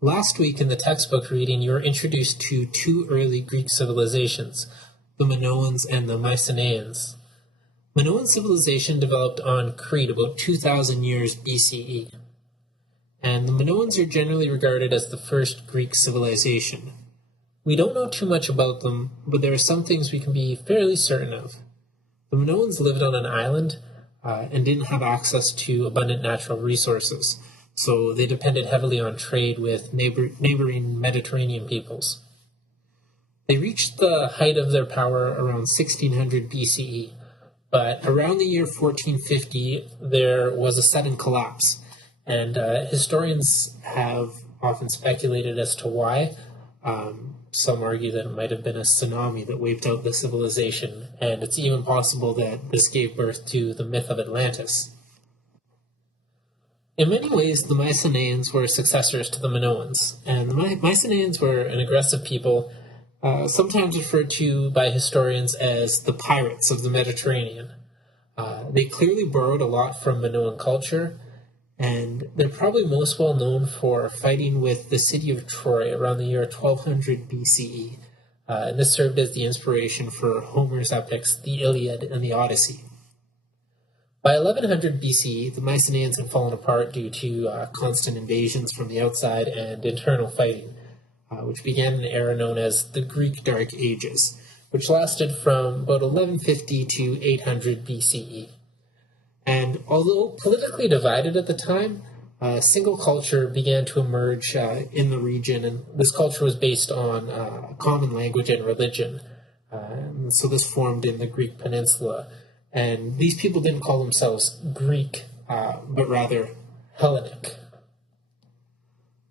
Last week in the textbook reading, you were introduced to two early Greek civilizations, the Minoans and the Mycenaeans. Minoan civilization developed on Crete about 2,000 years BCE, and the Minoans are generally regarded as the first Greek civilization. We don't know too much about them, but there are some things we can be fairly certain of. The Minoans lived on an island and didn't have access to abundant natural resources, so they depended heavily on trade with neighboring Mediterranean peoples. They reached the height of their power around 1600 BCE, but around the year 1450 there was a sudden collapse, and historians have often speculated as to why. Some argue that it might have been a tsunami that wiped out the civilization, and it's even possible that this gave birth to the myth of Atlantis. In many ways, the Mycenaeans were successors to the Minoans, and the Mycenaeans were an aggressive people, sometimes referred to by historians as the pirates of the Mediterranean. They clearly borrowed a lot from Minoan culture, and they're probably most well known for fighting with the city of Troy around the year 1200 BCE. And this served as the inspiration for Homer's epics, the Iliad and the Odyssey. By 1100 BCE, the Mycenaeans had fallen apart due to constant invasions from the outside and internal fighting, which began an era known as the Greek Dark Ages, which lasted from about 1150 to 800 BCE. And although politically divided at the time, a single culture began to emerge in the region, and this culture was based on a common language and religion. And so this formed in the Greek peninsula. And these people didn't call themselves Greek, but rather Hellenic.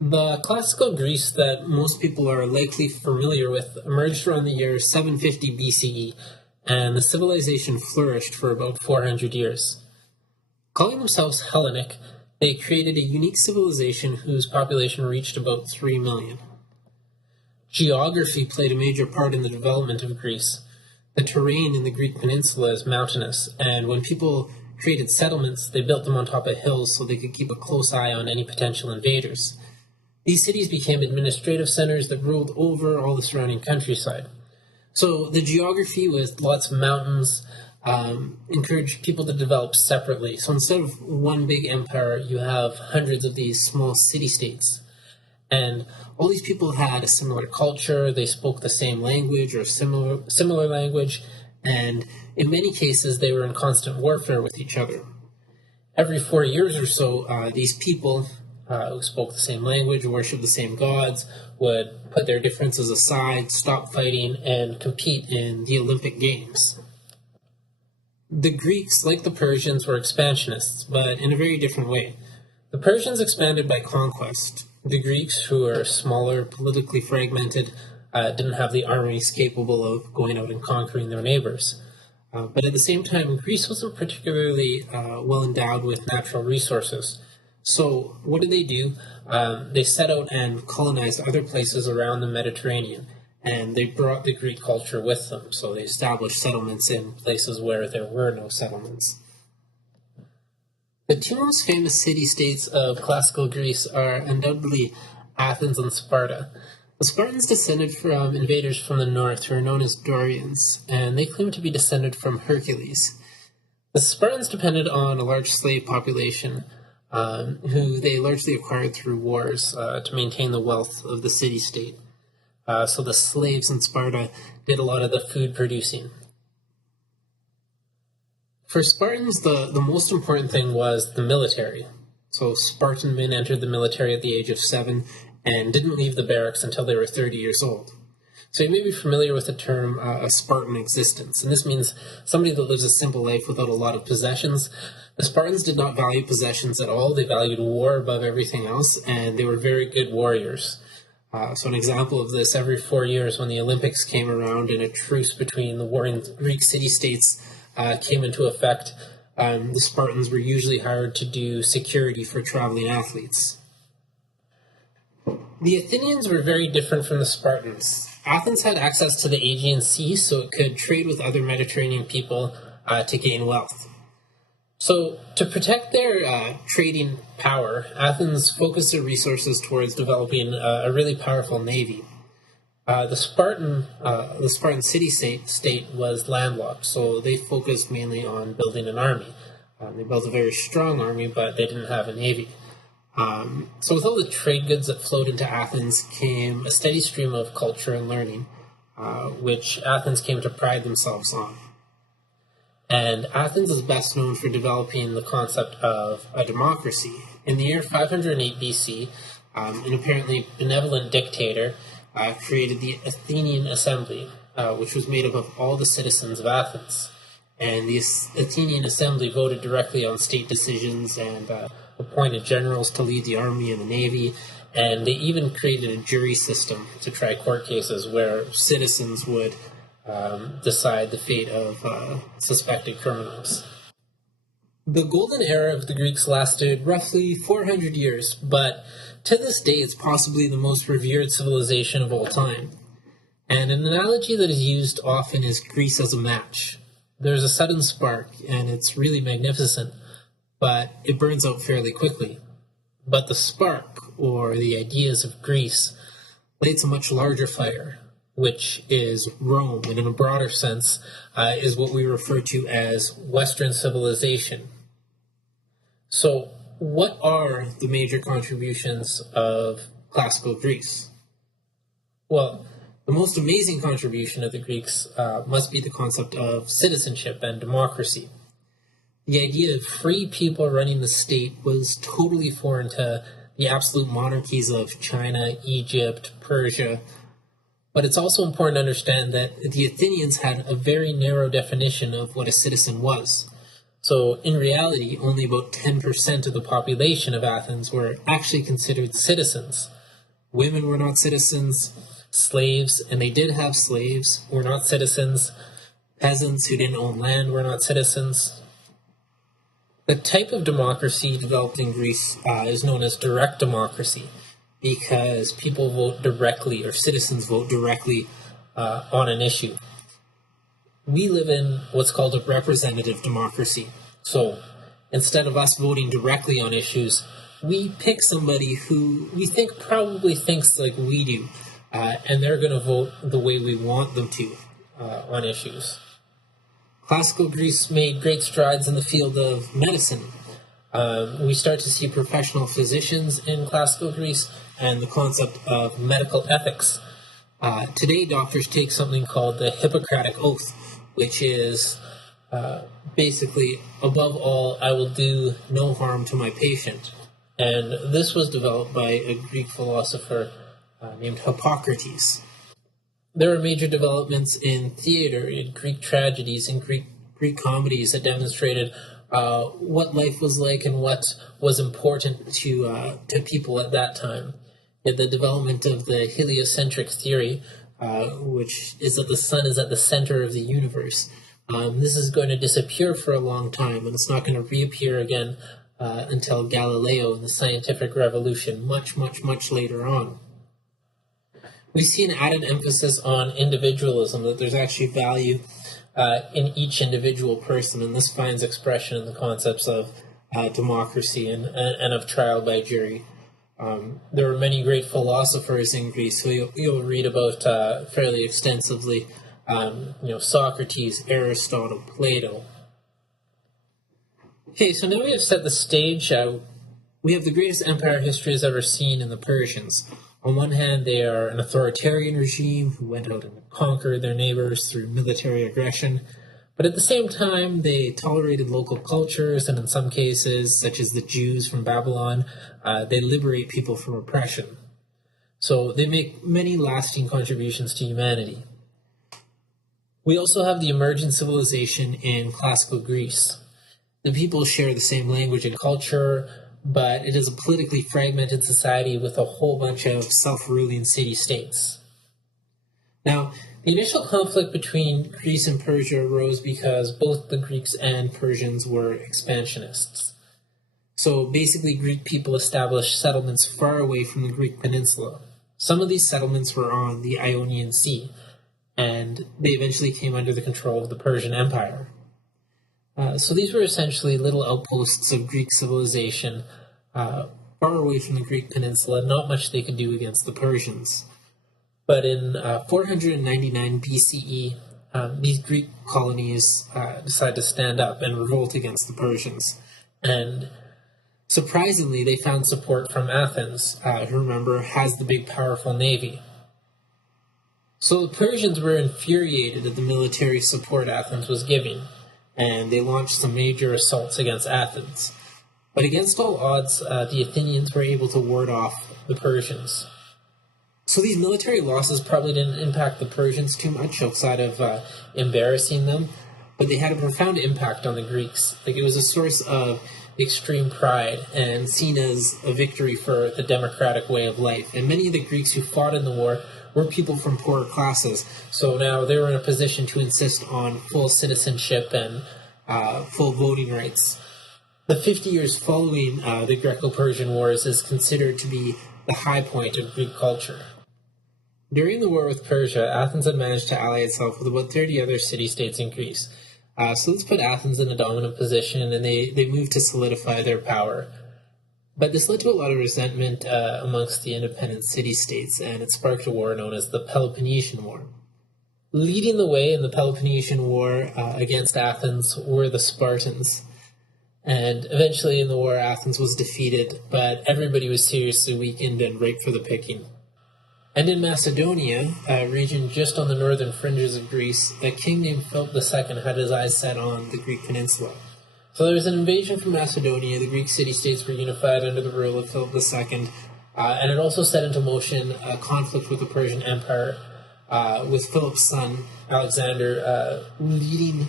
The classical Greece that most people are likely familiar with emerged around the year 750 BCE, and the civilization flourished for about 400 years. Calling themselves Hellenic, they created a unique civilization whose population reached about 3 million. Geography played a major part in the development of Greece. The terrain in the Greek peninsula is mountainous, and when people created settlements, they built them on top of hills so they could keep a close eye on any potential invaders. These cities became administrative centers that ruled over all the surrounding countryside. So the geography with lots of mountains encouraged people to develop separately. So instead of one big empire, you have hundreds of these small city-states. And all these people had a similar culture, they spoke the same language or similar language, and in many cases they were in constant warfare with each other. Every 4 years or so, these people who spoke the same language, worshipped the same gods, would put their differences aside, stop fighting, and compete in the Olympic Games. The Greeks, like the Persians, were expansionists, but in a very different way. The Persians expanded by conquest. The Greeks, who are smaller, politically fragmented, didn't have the armies capable of going out and conquering their neighbors. But at the same time, Greece wasn't particularly well endowed with natural resources. So what did they do? They set out and colonized other places around the Mediterranean, and they brought the Greek culture with them. So they established settlements in places where there were no settlements. The two most famous city-states of classical Greece are undoubtedly Athens and Sparta. The Spartans descended from invaders from the north who are known as Dorians, and they claim to be descended from Hercules. The Spartans depended on a large slave population, who they largely acquired through wars to maintain the wealth of the city-state. So the slaves in Sparta did a lot of the food producing. For Spartans, the most important thing was the military. So Spartan men entered the military at the age of 7 and didn't leave the barracks until they were 30 years old. So you may be familiar with the term a Spartan existence, and this means somebody that lives a simple life without a lot of possessions. The Spartans did not value possessions at all. They valued war above everything else, and they were very good warriors. So an example of this, every 4 years when the Olympics came around and a truce between the warring Greek city-states came into effect, the Spartans were usually hired to do security for traveling athletes. The Athenians were very different from the Spartans. Athens had access to the Aegean Sea, so it could trade with other Mediterranean people to gain wealth. So, to protect their trading power, Athens focused their resources towards developing a really powerful navy. The Spartan city-state was landlocked, so they focused mainly on building an army. They built a very strong army, but they didn't have a navy. So with all the trade goods that flowed into Athens came a steady stream of culture and learning, which Athens came to pride themselves on. And Athens is best known for developing the concept of a democracy. In the year 508 BC, an apparently benevolent dictator created the Athenian Assembly, which was made up of all the citizens of Athens. And the Athenian Assembly voted directly on state decisions and appointed generals to lead the army and the navy, and they even created a jury system to try court cases where citizens would decide the fate of suspected criminals. The golden era of the Greeks lasted roughly 400 years, but to this day it's possibly the most revered civilization of all time. And an analogy that is used often is Greece as a match. There's a sudden spark, and it's really magnificent, but it burns out fairly quickly. But the spark, or the ideas of Greece, lights a much larger fire, which is Rome, and in a broader sense, is what we refer to as Western civilization. So, what are the major contributions of classical Greece? Well, the most amazing contribution of the Greeks must be the concept of citizenship and democracy. The idea of free people running the state was totally foreign to the absolute monarchies of China, Egypt, Persia. But it's also important to understand that the Athenians had a very narrow definition of what a citizen was. So in reality, only about 10% of the population of Athens were actually considered citizens. Women were not citizens, slaves, and they did have slaves, were not citizens. Peasants who didn't own land were not citizens. The type of democracy developed in Greece is known as direct democracy, because people vote directly, or citizens vote directly on an issue. We live in what's called a representative democracy. So instead of us voting directly on issues, we pick somebody who we think probably thinks like we do, and they're going to vote the way we want them to on issues. Classical Greece made great strides in the field of medicine. We start to see professional physicians in classical Greece and the concept of medical ethics. Today, doctors take something called the Hippocratic Oath, which is basically, above all, I will do no harm to my patient. And this was developed by a Greek philosopher named Hippocrates. There were major developments in theater, in Greek tragedies, and Greek comedies that demonstrated what life was like and what was important to people at that time. The development of the heliocentric theory, which is that the sun is at the center of the universe. This is going to disappear for a long time, and it's not going to reappear again until Galileo and the scientific revolution, much, much, much later on. We see an added emphasis on individualism, that there's actually value in each individual person, and this finds expression in the concepts of democracy and of trial by jury. There were many great philosophers in Greece who you'll read about fairly extensively. Socrates, Aristotle, Plato. Okay, so now we have set the stage. We have the greatest empire history has ever seen in the Persians. On one hand, they are an authoritarian regime who went out and conquered their neighbors through military aggression. But at the same time, they tolerated local cultures, and in some cases, such as the Jews from Babylon, they liberate people from oppression. So they make many lasting contributions to humanity. We also have the emergent civilization in classical Greece. The people share the same language and culture, but it is a politically fragmented society with a whole bunch of self-ruling city-states. Now, the initial conflict between Greece and Persia arose because both the Greeks and Persians were expansionists. So basically, Greek people established settlements far away from the Greek peninsula. Some of these settlements were on the Ionian Sea, and they eventually came under the control of the Persian Empire. So these were essentially little outposts of Greek civilization, far away from the Greek peninsula, not much they could do against the Persians. But in 499 BCE, these Greek colonies decide to stand up and revolt against the Persians. And surprisingly, they found support from Athens, who, remember, has the big, powerful navy. So the Persians were infuriated at the military support Athens was giving, and they launched some major assaults against Athens. But against all odds, the Athenians were able to ward off the Persians. So these military losses probably didn't impact the Persians too much outside of embarrassing them, but they had a profound impact on the Greeks. Like, it was a source of extreme pride and seen as a victory for the democratic way of life. And many of the Greeks who fought in the war were people from poorer classes, so now they were in a position to insist on full citizenship and full voting rights. The 50 years following the Greco-Persian Wars is considered to be the high point of Greek culture. During the war with Persia, Athens had managed to ally itself with about 30 other city-states in Greece. So let's put Athens in a dominant position, and they moved to solidify their power. But this led to a lot of resentment amongst the independent city-states, and it sparked a war known as the Peloponnesian War. Leading the way in the Peloponnesian War against Athens were the Spartans. And eventually in the war, Athens was defeated, but everybody was seriously weakened and ripe for the picking. And in Macedonia, a region just on the northern fringes of Greece, a king named Philip II had his eyes set on the Greek peninsula. So there was an invasion from Macedonia. The Greek city-states were unified under the rule of Philip II, and it also set into motion a conflict with the Persian Empire, with Philip's son, Alexander, leading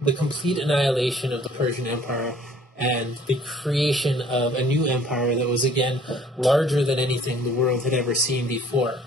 the complete annihilation of the Persian Empire and the creation of a new empire that was, again, larger than anything the world had ever seen before.